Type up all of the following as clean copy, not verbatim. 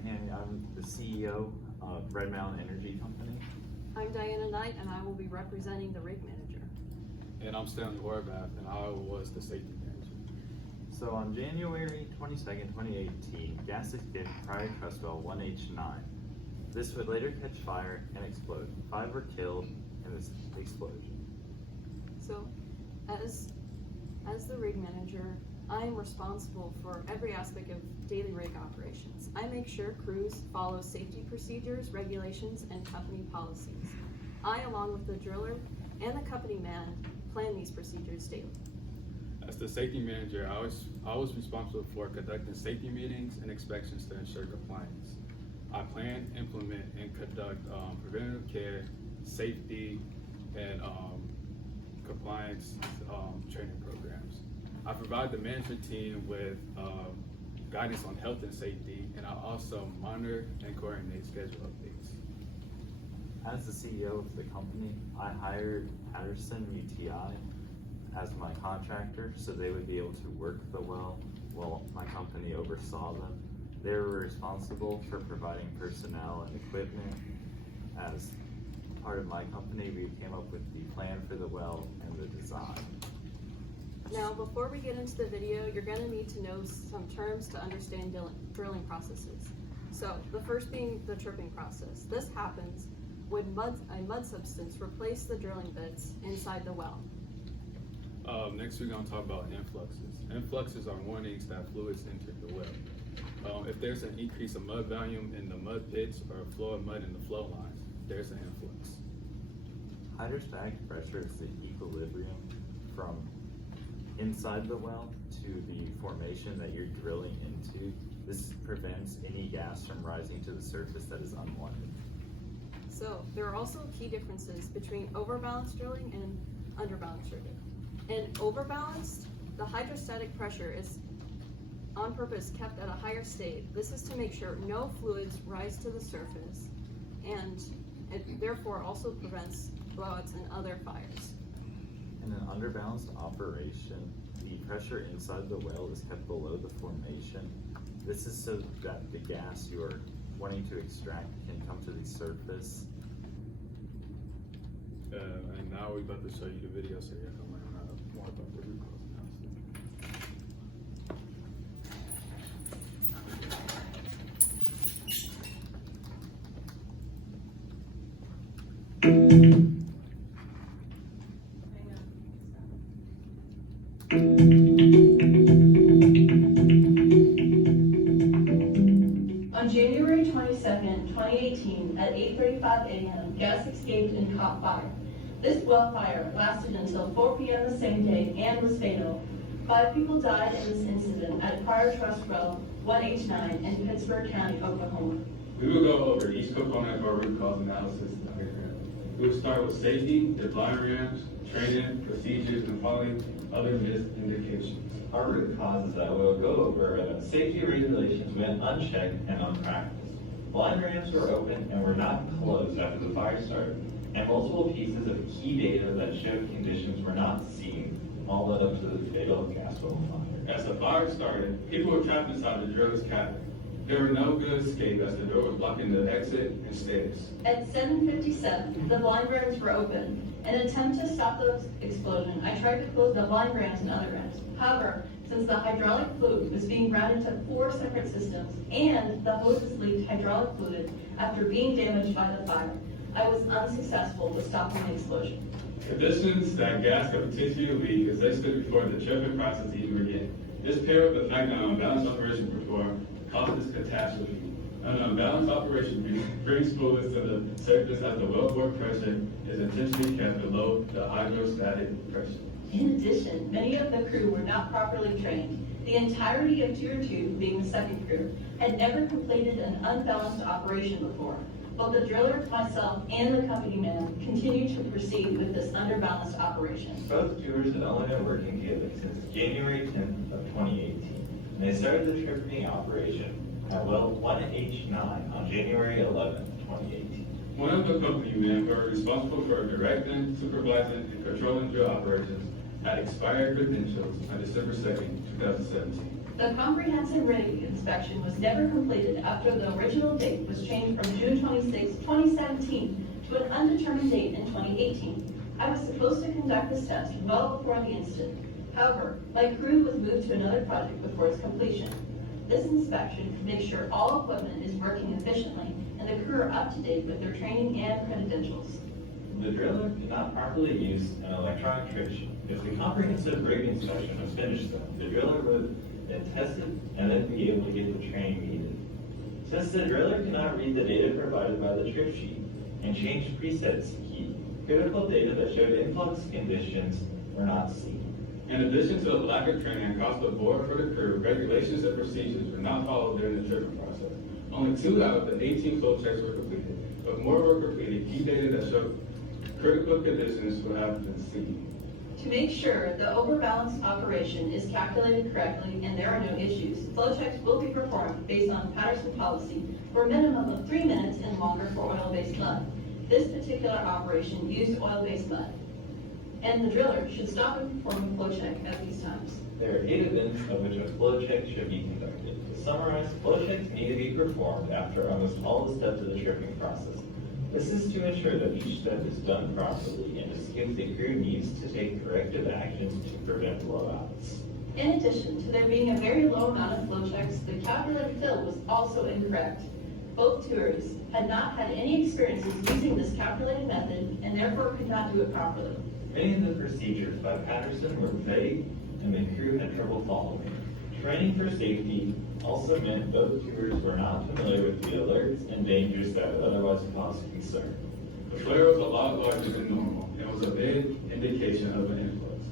Hanny. I'm the CEO of Red Mountain Energy Company. I'm Diana Knight, and I will be representing the rig manager. And I'm Stanley Horvath, and I was the safety manager. So on January 22nd, 2018, gas escaped prior truss well 1H9. This would later catch fire and explode. 5 were killed in this explosion. So, as the rig manager, I am responsible for every aspect of daily rig operations. I make sure crews follow safety procedures, regulations, and company policies. I, along with the driller and the company man, plan these procedures daily. As the safety manager, I was responsible for conducting safety meetings and inspections to ensure compliance. I plan, implement, and conduct preventative care, safety, and compliance training programs. I provide the management team with guidance on health and safety, and I also monitor and coordinate schedule updates. As the CEO of the company, I hired Patterson UTI as my contractor so they would be able to work the well while my company oversaw them. They were responsible for providing personnel and equipment. As part of my company, we came up with the plan for the well and the design. Now, before we get into the video, you're going to need to know some terms to understand drilling processes. So, the first being the tripping process. This happens when a mud substance replaces the drilling bits inside the well. Next, we're going to talk about influxes. Influxes are warnings that fluids enter the well. If there's an increase of mud volume in the mud pits or a flow of mud in the flow lines, there's an influx. Hydrostatic pressure is the equilibrium from inside the well to the formation that you're drilling into. This prevents any gas from rising to the surface that is unwanted. So, there are also key differences between overbalanced drilling and underbalanced drilling. In overbalanced, the hydrostatic pressure is on purpose kept at a higher state. This is to make sure no fluids rise to the surface, and it therefore also prevents blowouts and other fires. In an underbalanced operation, the pressure inside the well is kept below the formation. This is so that the gas you are wanting to extract can come to the surface. And now we're about to show you the video so you can learn more about the root cause analysis. On January 22nd, 2018, at 8:35 a.m., gas escaped and caught fire. This well fire lasted until 4 p.m. the same day and was fatal. 5 people died in this incident at prior trust well 1H9 in Pittsburgh County, Oklahoma. We will go over each component of our root cause analysis. We will start with safety, the blind ramps, training, procedures, and following other missed indications. Our root cause is that we'll go over that safety regulations went unchecked and unpracticed. Blind ramps were open and were not closed after the fire started, and multiple pieces of key data that showed conditions were not seen all led up to the fatal gas well fire. As the fire started, people were trapped inside the driller's cabin. There were no good escape as the door was blocking the exit and stairs. At 7:57, the blind ramps were open. In an attempt to stop the explosion, I tried to close the blind ramps and other ramps. However, since the hydraulic fluid was being routed to 4 separate systems and the hoses leaked hydraulic fluid after being damaged by the fire, I was unsuccessful with stopping the explosion. Conditions that gas could potentially leak existed before the tripping process even began. This paired with the fact that an unbalanced operation performed caused this catastrophe. An unbalanced operation brings fluids to the surface as the wellbore pressure is intentionally kept below the hydrostatic pressure. In addition, many of the crew were not properly trained. The entirety of Tier 2, being the second crew, had never completed an unbalanced operation before. Both the driller, myself, and the company man continued to proceed with this underbalanced operation. Both tours had only been working together since January 10th of 2018, and they started the tripping operation at well 1H9 on January 11th, 2018. One of the company men who are responsible for directing, supervising, and controlling drill operations had expired credentials on December 2nd, 2017. The comprehensive rig inspection was never completed after the original date was changed from June 26, 2017 to an undetermined date in 2018. I was supposed to conduct this test well before the incident. However, my crew was moved to another project before its completion. This inspection makes sure all equipment is working efficiently and the crew are up to date with their training and credentials. The driller could not properly use an electronic trip sheet. If the comprehensive rig inspection was finished though, the driller would then test it and then be able to get the training needed. Since the driller could not read the data provided by the trip sheet and change presets key, critical data that showed influx conditions were not seen. In addition to the lack of training across the board for the crew, regulations and procedures were not followed during the tripping process. Only 2 out of the 18 flow checks were completed, but more were completed. Key data that showed critical conditions would have been seen. To make sure the overbalanced operation is calculated correctly and there are no issues, flow checks will be performed based on Patterson policy for a minimum of 3 minutes and longer for oil-based mud. This particular operation used oil-based mud, and the driller should stop performing flow check at these times. There are 8 events of which a flow check should be conducted. To summarize, flow checks need to be performed after almost all the steps of the tripping process. This is to ensure that each step is done properly and to see if the crew needs to take corrective actions to prevent blowouts. In addition to there being a very low amount of flow checks, the calculated fill was also incorrect. Both tours had not had any experiences using this calculated method and therefore could not do it properly. Many of the procedures by Patterson were vague and the crew had trouble following. Training for safety also meant both tours were not familiar with the alerts and dangers that would otherwise cause concern. The flare was a lot larger than normal and was a big indication of an influx.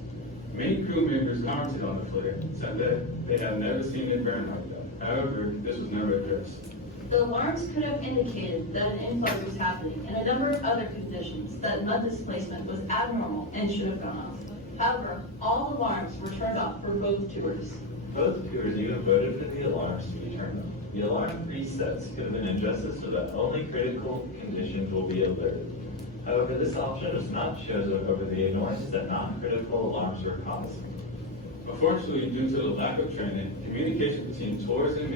Many crew members commented on the flare, said that they had never seen it burn like that. However, this was never addressed. The alarms could have indicated that an influx was happening and a number of other conditions that mud displacement was abnormal and should have gone off. However, all alarms were turned off for both tours. Both tours even voted for the alarms to be turned on. The alarm presets could have been adjusted so that only critical conditions will be alerted. However, this option was not chosen over the annoyance that non-critical alarms were causing. Unfortunately, due to the lack of training, communication between tours and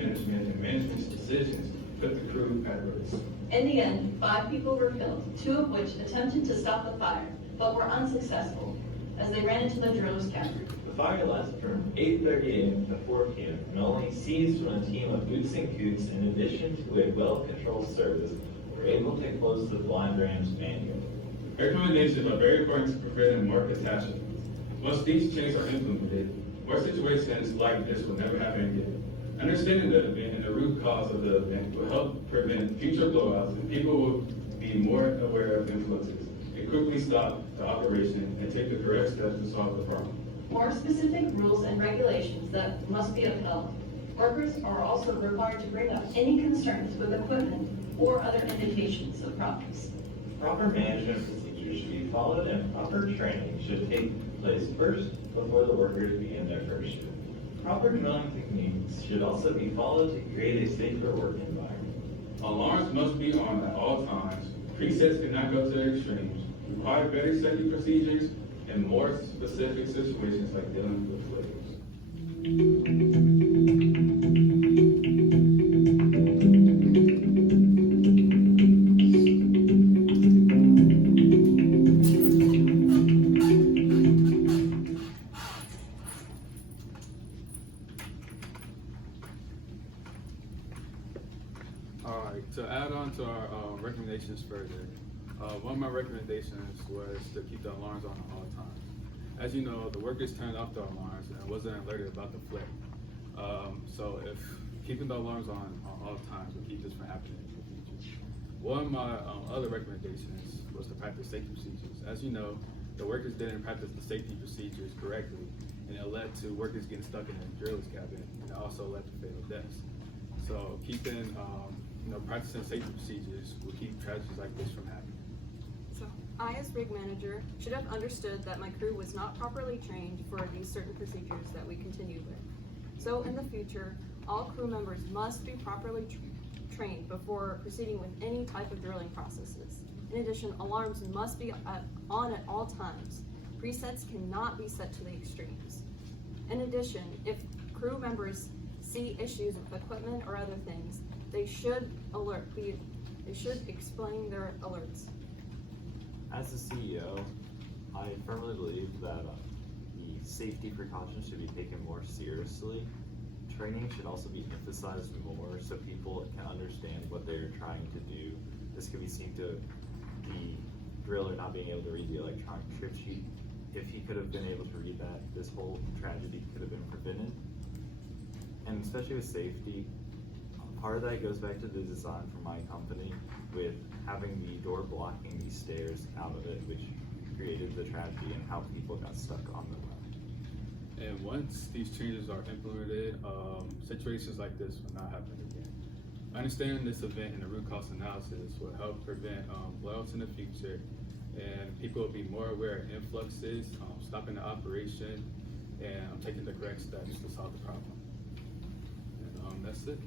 management's decisions put the crew at risk. In the end, 5 people were killed, 2 of which attempted to stop the fire, but were unsuccessful as they ran into the driller's cabin. The fire lasted from 8:30 a.m. to 4 p.m. and only ceased when a team of boots and coots, in addition to a well-controlled service, were able to close the blind ramps manually. Recommendations are very important to preventing more catastrophes. Once these changes are implemented, more situations like this will never happen again. Understanding the event and the root cause of the event will help prevent future blowouts, and people will be more aware of influences and quickly stop the operation and take the correct steps to solve the problem. More specific rules and regulations that must be upheld. Workers are also required to bring up any concerns with equipment or other indications of problems. Proper management procedures should be followed and proper training should take place first before the workers begin their first shift. Proper drilling techniques should also be followed to create a safer work environment. Alarms must be on at all times. Presets cannot go to the extremes. Require better safety procedures and more specific situations like dealing with flares. Alright, to add on to our recommendations further, one of my recommendations was to keep the alarms on at all times. As you know, the workers turned off the alarms and wasn't alerted about the flare. So if keeping the alarms on all times will keep this from happening in the future. One of my other recommendations was to practice safety procedures. As you know, the workers didn't practice the safety procedures correctly, and it led to workers getting stuck in the driller's cabin, and it also led to fatal deaths. So keeping, practicing safety procedures will keep tragedies like this from happening. So I, as rig manager, should have understood that my crew was not properly trained for these certain procedures that we continued with. So in the future, all crew members must be properly trained before proceeding with any type of drilling processes. In addition, alarms must be on at all times. Presets cannot be set to the extremes. In addition, if crew members see issues with equipment or other things, they should explain their alerts. As the CEO, I firmly believe that the safety precautions should be taken more seriously. Training should also be emphasized more so people can understand what they're trying to do. This could be seen to the driller not being able to read the electronic trip sheet. If he could have been able to read that, this whole tragedy could have been prevented. And especially with safety, part of that goes back to the design for my company with having the door blocking these stairs out of it, which created the tragedy and how people got stuck on the way. And once these changes are implemented, situations like this will not happen again. Understanding this event and the root cause analysis will help prevent blowouts in the future, and people will be more aware of influxes, stopping the operation, and taking the correct steps to solve the problem. And that's it.